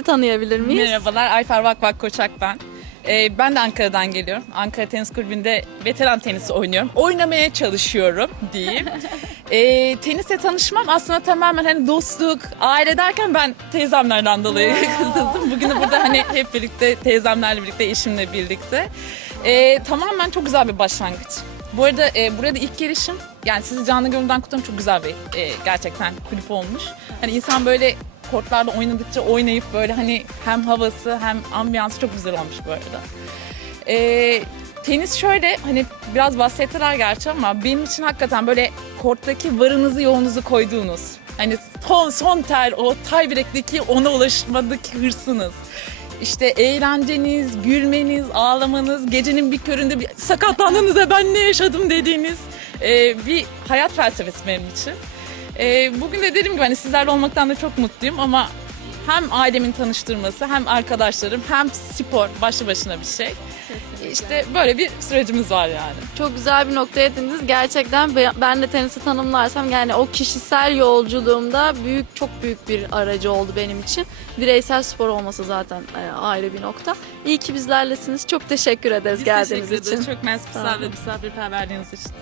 sizi tanıyabilir miyiz? Merhabalar, Ayfer Vakvak Koçak ben. Ee, ben de Ankara'dan geliyorum. Ankara Tenis Kulübü'nde veteran tenisi oynuyorum. Oynamaya çalışıyorum diyeyim. Ee, tenisle tanışmam aslında tamamen hani dostluk, aile derken ben teyzemlerden dolayı kızıldım. Bugün de burada hani hep birlikte teyzemlerle birlikte, eşimle birlikte. Ee, tamamen çok güzel bir başlangıç. Bu arada e, burada ilk gelişim, yani sizi canlı gönülden kutlarım çok güzel bir e, gerçekten kulüp olmuş. Hani insan böyle kortlarda oynadıkça oynayıp böyle hani hem havası hem ambiyansı çok güzel olmuş bu arada. Ee, tenis şöyle hani biraz bahsettiler gerçi ama benim için hakikaten böyle korttaki varınızı yoğunuzu koyduğunuz hani son, son ter o tiebreak'teki ona ulaşmadaki hırsınız. İşte eğlenceniz, gülmeniz, ağlamanız, gecenin bir köründe bir sakatlandığınızda ben ne yaşadım dediğiniz e, bir hayat felsefesi benim için. E, bugün de dediğim gibi hani sizlerle olmaktan da çok mutluyum ama hem ailemin tanıştırması hem arkadaşlarım hem spor başlı başına bir şey. İşte böyle bir sürecimiz var yani. Çok güzel bir noktaya değindiniz. Gerçekten be- ben de tenisi tanımlarsam yani o kişisel yolculuğumda büyük çok büyük bir aracı oldu benim için. Bireysel spor olması zaten e, ayrı bir nokta. İyi ki bizlerlesiniz. Çok teşekkür ederiz Biz geldiğiniz teşekkür ederiz. için. Çok olun. ve misafirperverliğiniz için.